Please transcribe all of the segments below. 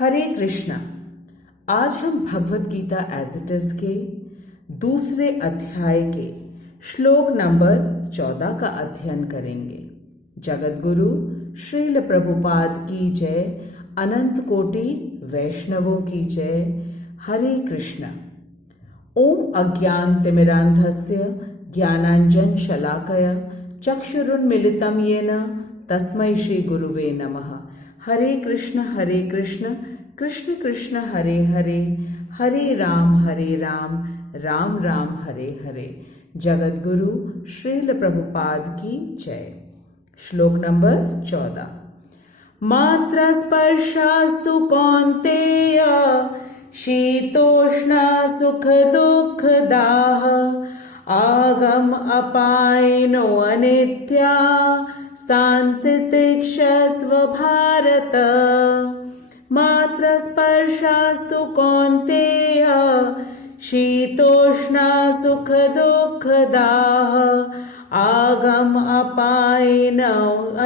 हरे कृष्णा। आज हम Bhagavad Gita as it is के दूसरे अध्याय के श्लोक नंबर 14 का अध्ययन करेंगे। जगत गुरु श्रील प्रभुपाद की जय, अनंत कोटि वैष्णवों की जय। हरे कृष्णा। ओम अज्ञानतिमिरान्धस्य ज्ञानाञ्जन शलाकया चक्षुरुन्मिलितं येन तस्मै श्री गुरुवे नमः। हरे कृष्ण कृष्ण कृष्ण हरे हरे, हरे राम राम राम हरे हरे। जगत गुरु श्रील प्रभुपाद की जय। श्लोक नंबर 14। मात्र स्पर्शास्तु कौन्तेय शीतोष्ण सुख दुख दाह, आगम अपायिनो अनित्या सांस्थितिक्षस्व भारत। मात्र स्पर्शास्तु कौन्तेय शीतोष्ण सुख दुख दाह, आगम अपायिनो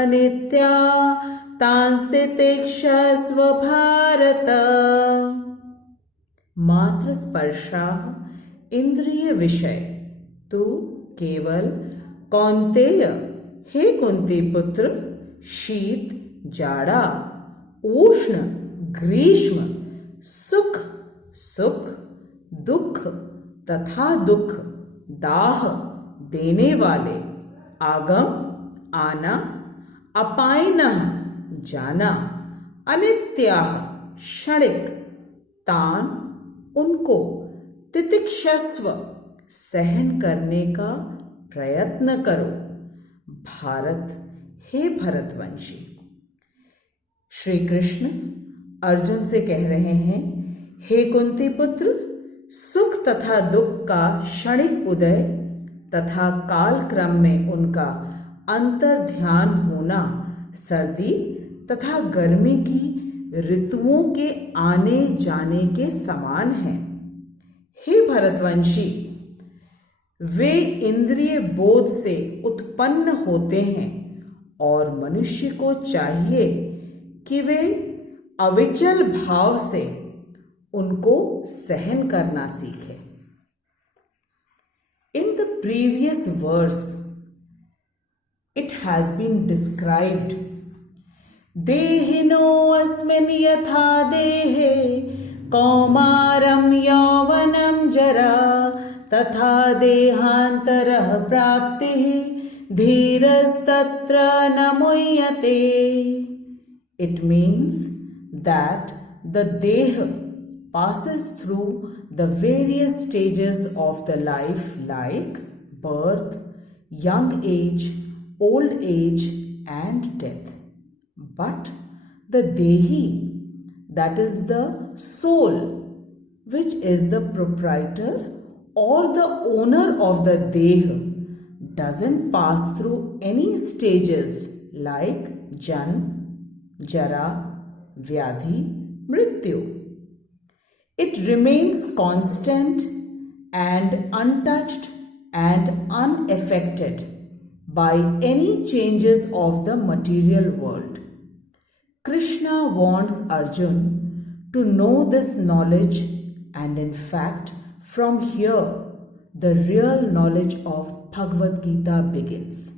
अनित्या सांस्थितिक्षस्व भारत। मात्र स्पर्शाः इंद्रिय विषय तु केवल कौन्तेय, हे कुंती पुत्र, शीत जाड़ा, उष्ण ग्रीष्म, सुख सुख, दुख तथा दुख, दाह देने वाले, आगम आना, अपायिनः जाना, अनित्याः क्षणिक, तान उनको, तितिक्षस्व सहन करने का प्रयत्न करो। भारत, हे भरतवंशी। श्री कृष्ण अर्जुन से कह रहे हैं, हे कुंती पुत्र, सुख तथा दुख का क्षणिक उदय तथा काल क्रम में उनका अंतर ध्यान होना सर्दी तथा गर्मी की ऋतुओं के आने जाने के समान है। हे भरतवंशी, वे इंद्रिय बोध से उत्पन्न होते हैं और मनुष्य को चाहिए कि वे अविचल भाव से उनको सहन करना सीखे। In the previous verse, it has been described, देहिनो अस्मिन् यथा देहे कौमारं यौवनं जरा, तथा देहांतरः प्राप्तिः धीरस्तत्र न मुह्यते। It means that the deha passes through the various stages of the life like birth, young age, old age and death. But the dehi, that is the soul, which is the proprietor or the owner of the deha, doesn't pass through any stages like jan, jara, vyadhi, mrityu. It remains constant and untouched and unaffected by any changes of the material world. Krishna wants Arjun to know this knowledge, and in fact, from here, the real knowledge of Bhagavad Gita begins.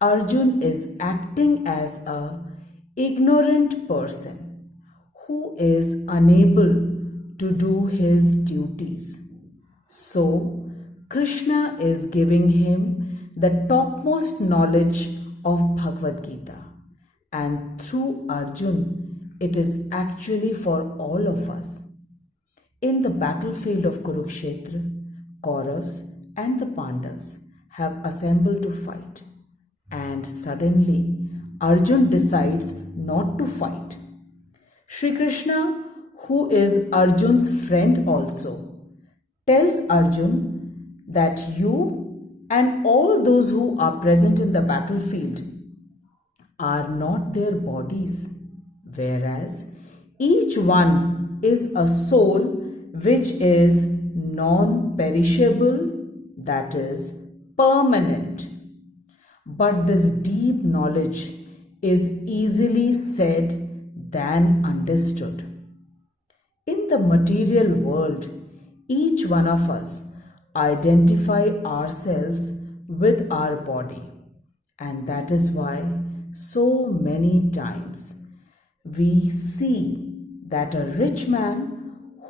Arjun is acting as a ignorant person who is unable to do his duties. So, Krishna is giving him the topmost knowledge of Bhagavad Gita, and through Arjun, it is actually for all of us. In the battlefield of Kurukshetra, Kauravas and the Pandavas have assembled to fight, and suddenly Arjun decides not to fight. Shri Krishna, who is Arjun's friend also, tells Arjun that you and all those who are present in the battlefield are not their bodies, whereas each one is a soul which is non-perishable, that is permanent. But this deep knowledge is easily said, than understood. In the material world, each one of us identify ourselves with our body, and that is why so many times we see that a rich man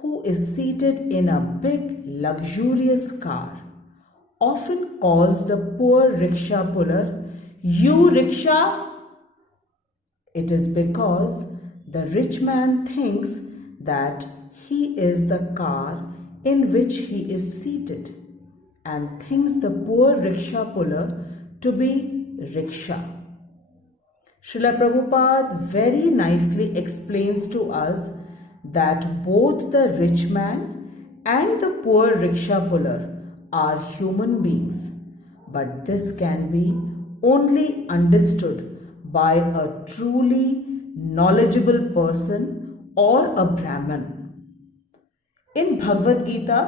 who is seated in a big luxurious car often calls the poor rickshaw puller, "You rickshaw." It is because the rich man thinks that he is the car in which he is seated and thinks the poor rickshaw puller to be rickshaw. Srila Prabhupada very nicely explains to us that both the rich man and the poor rickshaw puller are human beings, but this can be only understood by a truly knowledgeable person or a Brahman. In Bhagavad Gita,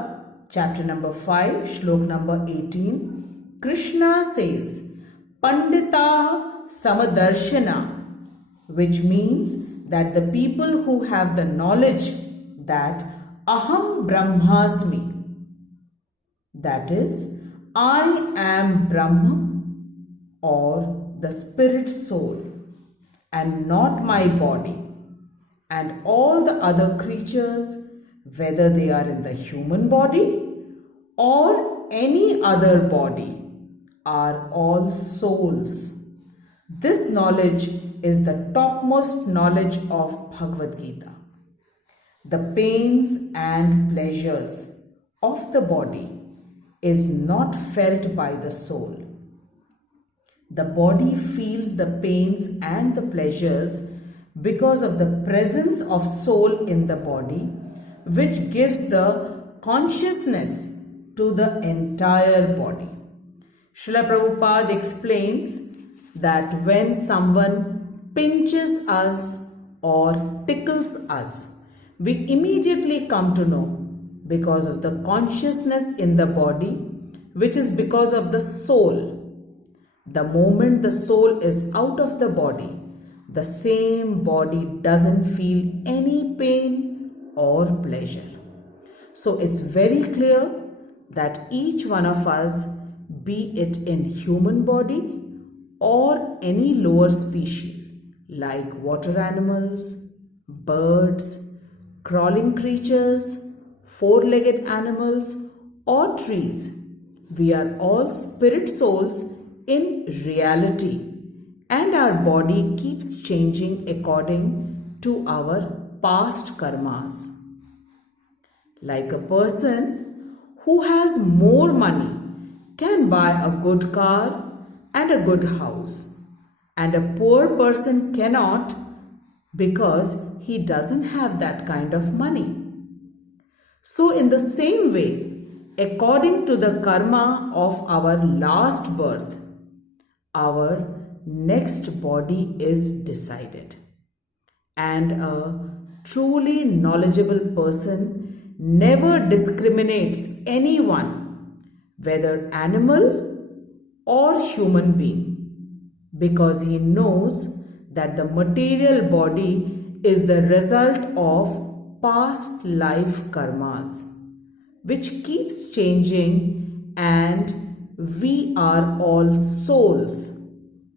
chapter number 5, shlok number 18, Krishna says, Panditah Samadarshana, which means that the people who have the knowledge that Aham Brahmasmi, that is, I am Brahman or the spirit soul and not my body, and all the other creatures, whether they are in the human body or any other body, are all souls. This knowledge is the topmost knowledge of Bhagavad Gita. The pains and pleasures of the body is not felt by the soul. The body feels the pains and the pleasures because of the presence of soul in the body, which gives the consciousness to the entire body. Srila Prabhupada explains that when someone pinches us or tickles us, we immediately come to know because of the consciousness in the body, which is because of the soul. The moment the soul is out of the body, the same body doesn't feel any pain or pleasure. So it's very clear that each one of us, be it in human body or any lower species like water animals, birds, crawling creatures, four-legged animals or trees, we are all spirit souls in reality, and our body keeps changing according to our past karmas. Like a person who has more money can buy a good car and a good house, and a poor person cannot because he doesn't have that kind of money. So in the same way, according to the karma of our last birth, our next body is decided. And a truly knowledgeable person never discriminates anyone, whether animal or human being, because he knows that the material body is the result of past life karmas, which keeps changing, and we are all souls,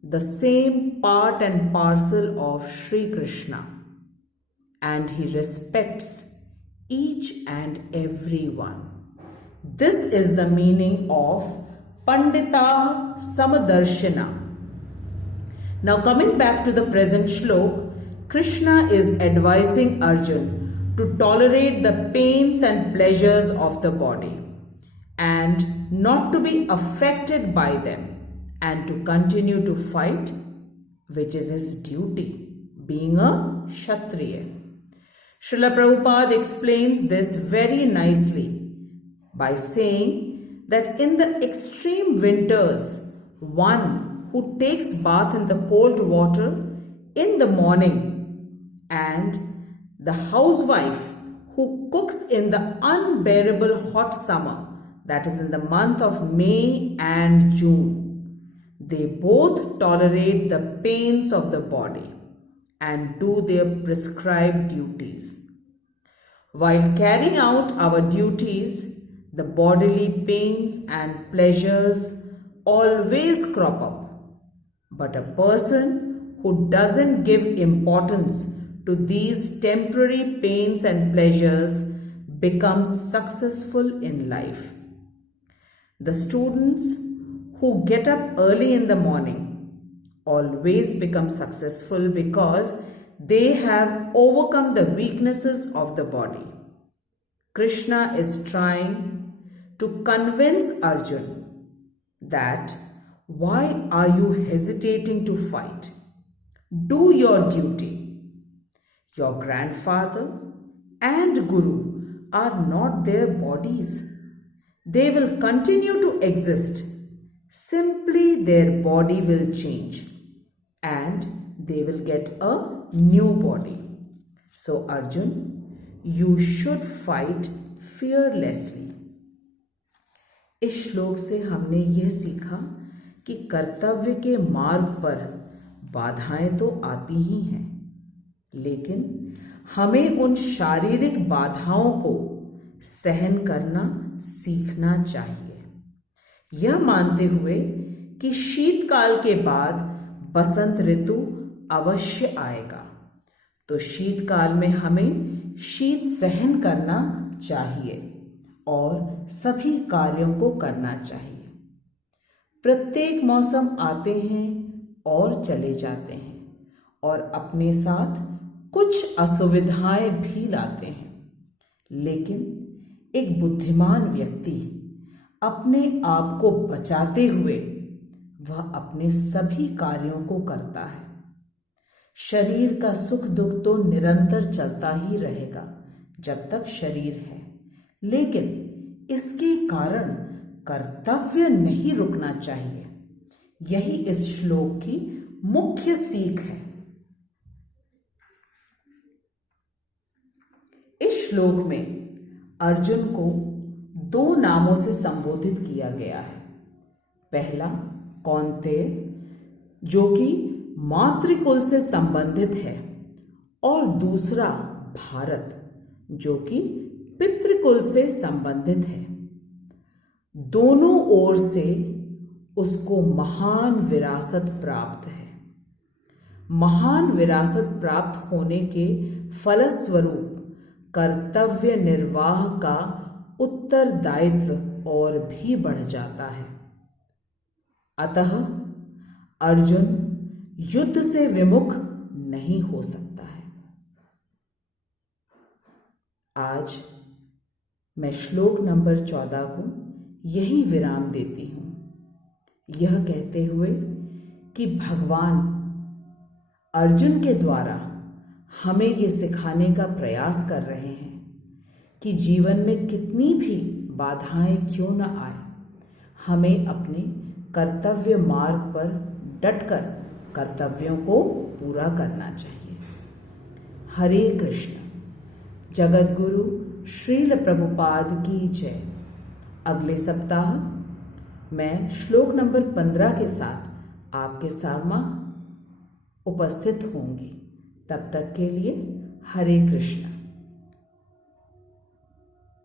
the same part and parcel of Sri Krishna, and he respects each and every one. This is the meaning of Panditah Samadarshana. Now coming back to the present shlok, Krishna is advising Arjun to tolerate the pains and pleasures of the body and not to be affected by them, and to continue to fight, which is his duty, being a Kshatriya. Srila Prabhupada explains this very nicely by saying that in the extreme winters, one who takes bath in the cold water in the morning and the housewife who cooks in the unbearable hot summer, that is in the month of May and June, they both tolerate the pains of the body and do their prescribed duties. While carrying out our duties, the bodily pains and pleasures always crop up. But a person who doesn't give importance to these temporary pains and pleasures becomes successful in life. The students who get up early in the morning always become successful because they have overcome the weaknesses of the body. Krishna is trying to convince Arjun that why are you hesitating to fight? Do your duty. Your grandfather and Guru are not their bodies. They will continue to exist. Simply their body will change and they will get a new body. So Arjun, you should fight fearlessly. इस श्लोक से हमने यह सीखा कि कर्तव्य के मार्ग पर बाधाएं तो आती ही हैं, लेकिन हमें उन शारीरिक बाधाओं को सहन करना सीखना चाहिए, यह मानते हुए कि शीतकाल के बाद बसंत ऋतु अवश्य आएगा। तो शीतकाल में हमें शीत सहन करना चाहिए और सभी कार्यों को करना चाहिए। प्रत्येक मौसम आते हैं और चले जाते हैं और अपने साथ कुछ असुविधाएं भी लाते हैं, लेकिन एक बुद्धिमान व्यक्ति अपने आप को बचाते हुए वह अपने सभी कार्यों को करता है। शरीर का सुख दुख तो निरंतर चलता ही रहेगा जब तक शरीर है, लेकिन इसके कारण कर्तव्य नहीं रुकना चाहिए। यही इस श्लोक की मुख्य सीख है। इस श्लोक में अर्जुन को दो नामों से संबोधित किया गया है। पहला कौन्तेय, जो कि मातृकुल से संबंधित है, और दूसरा भारत, जो कि पितृकुल से संबंधित है। दोनों ओर से उसको महान विरासत प्राप्त है। महान विरासत प्राप्त होने के फलस्वरूप कर्तव्य निर्वाह का उत्तरदायित्व और भी बढ़ जाता है। अतः अर्जुन युद्ध से विमुख नहीं हो सकता है। आज मैं श्लोक नंबर 14 को यही विराम देती हूं, यह कहते हुए कि भगवान अर्जुन के द्वारा हमें ये सिखाने का प्रयास कर रहे हैं कि जीवन में कितनी भी बाधाएं क्यों न आए, हमें अपने कर्तव्य मार्ग पर डटकर कर्तव्यों को पूरा करना चाहिए। हरे कृष्ण। जगतगुरु श्रील प्रभुपाद की जय। अगले सप्ताह मैं श्लोक नंबर 15 के साथ आपके सामने उपस्थित होंगी। तब तक के लिए हरे कृष्ण।